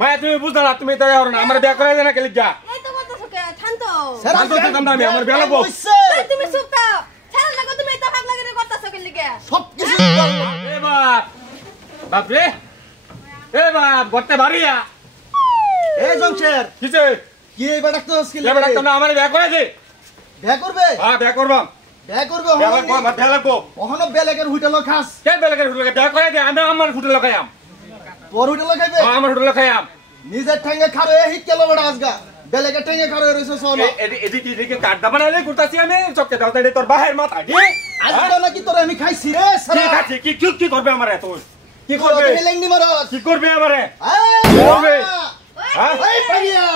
মায়া তুমি বুঝছ না তুমি তো আর না আমার বিয়া করে দেনা কেলি যা এই তো বলতেছো কে শান্ত শান্ত তো কাম দামি আমার বিয়া লাগবো তুমি চুপ থাও ছাড়া লাগো তুমি এটা ভাগ লাগে করতেছো কেলি কে সব কিছু এ বাপ রে এ বাপ গটে ভারিয়া এই জংশের কিছে কি এই বেটা তো স্কিল এ বেটা তো আমার বিয়া করে দে বিয়া করবে হ্যাঁ বিয়া করবাম বিয়া করবে বিয়া লাগবো আমার বিয়া লাগবো ওখানে বেলেগের হোটেল খাস কে বেলেগের হোটেলে বিয়া করে দে আমি আমার হোটেলে খাইয়াম তোর হোটেল খাইবে আমার হোটেলে খাইয়াম নিজের ঠ্যাঙ্গে খারে হিট কেলো বেটা আজগা বেলেগের ঠ্যাঙ্গে খারে রইছে সোনা এদিকে কাটদা বানাইলে করতাছি আমি চক্কে দাও তাই তোর বাহের মাথা দি আজগা নাকি তোর আমি খাইছি রে কি খাচ্ছি কি করবে আমারে তুই কি করবে হেলেংনি মারো কি করবে আমারে এই করবে হ্যাঁ এই পাগিয়া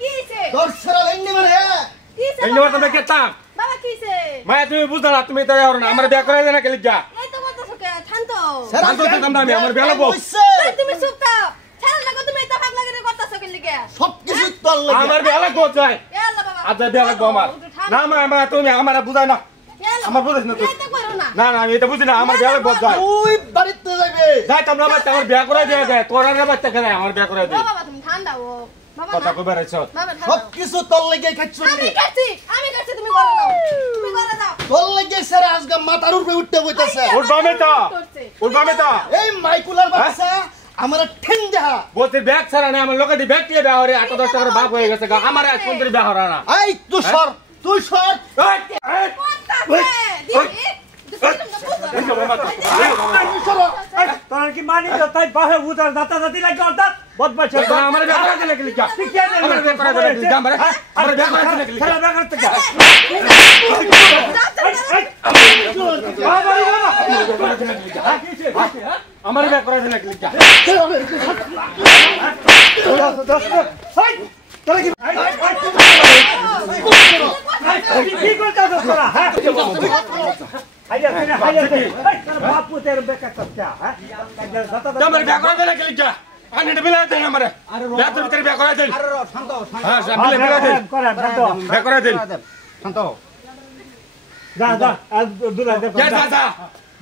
কি হইছে তোর সেরা লেংনি মারে কি হইছে এই নেওয়ার তো দেখতাম বাবা কি হইছে মায়া তুমি বুঝছ না তুমি তো আর না আমার বিয়া করে দেনা কেলি যা এই তো বলতেছো কে শান্ত শান্ত তো কাম দামি আমার বিয়া লাগবো তুমি চুপ থাও ছাড়া লাগো তুমি এটা ভাগ লাগে করতেছো কেলি কে সব কিছু তোর লাগে আমার বিয়া লাগবো চাই এ আল্লাহ বাবা আজ বিয়া লাগবো আমার না মা তুমি আমার বুঝাই না আমার বুঝাইছ না তুই এটা করো না না আমি এটা বুঝি না আমার বিয়া লাগবো যাই তুই বাড়িতে যাবে যাই তোমরা বাচ্চা আমার বিয়া করে দিয়ে যায় তোরা না বাচ্চা কেন আমার বিয়া করে দিয়ে বাবা তুমি ঠান্ডা ও বাবা কথা কইবার আইছ বাবা সব কিছু তোর লাগে খাচ্ছ আমি কাছি তুমি করে দাও তুমি করে দাও তোর লাগে সেরা আজগা মাথার উপরে উঠতে বইতাছে উঠবামে তো এই মাইকুলার বাচ্চা আমার ঠেং দেখা বলতে ব্যাগ ছাড়া না আমার লোকে ব্যাগ দিয়ে দেওয়া হরে 8-10 টাকার বাপ হয়ে গেছে আমার আজ কোন বিয়া হরা না এই তুই সর তোর কি মানি তাই বাহে উদার দাতা দাতি লাগে অর্থাৎ বদমাশ আমার বিয়া করে দিলে লিখা তুই কি জানিস আমার বিয়া করে দিলে লিখা আমার বিয়া করে দিলে লিখা খেলা না করতে যা আমার বিয়া করে দিলে লিখা তোরা কি করছিস তোরা হ্যাঁ আইয়া তোর বাপু তের বেকার করছা হ্যাঁ আমার বিয়া করে দিলে লিখা আনি তে বিলা দেন আমারে বিয়া তো ভিতরে বিয়া করে দেন শান্ত হ্যাঁ বিলা দেন করে শান্ত বিয়া করে দেন শান্ত যা দুলা দে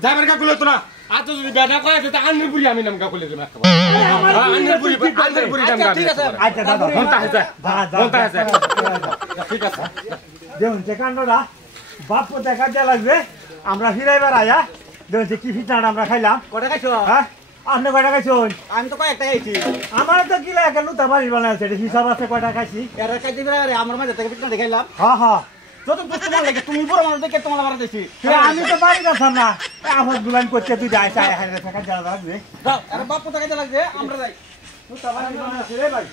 যা আমার কাকুলে তো না আজ যদি বিয়া না করে তো আন্নের বুড়ি আমি নাম কাকুলে তুমি একটা আন্নের বুড়ি নাম ঠিক আছে আচ্ছা দাদা মনটা আছে মনটা আছে ঠিক আছে দেখুন যে কাণ্ডটা বাপু দেখা যা লাগবে আমরা ফিরাইবার আয়া দেখুন যে কি ফিটান আমরা খাইলাম কটা খাইছো হ্যাঁ আপনি কয়টা খাইছেন আমি তো কয়েকটা খাইছি আমার তো কি লাগে লুতা বাড়ি বানাইছে হিসাব আছে কয়টা খাইছি এর কাছে দিবে আমার মাঝে থেকে পিঠা দেখাইলাম হ্যাঁ হ্যাঁ যত তোমার লাগে তুমি বড় মানুষ দেখে তোমার আবার দিছি আমি তো বাড়ি যাচ্ছি না আমার দুলান করতে তুই যাই চাই হাইরে থাকা যাওয়া লাগবে আরে বাপু টাকা লাগবে আমরা যাই লুতা বাড়ি বানাইছে রে ভাই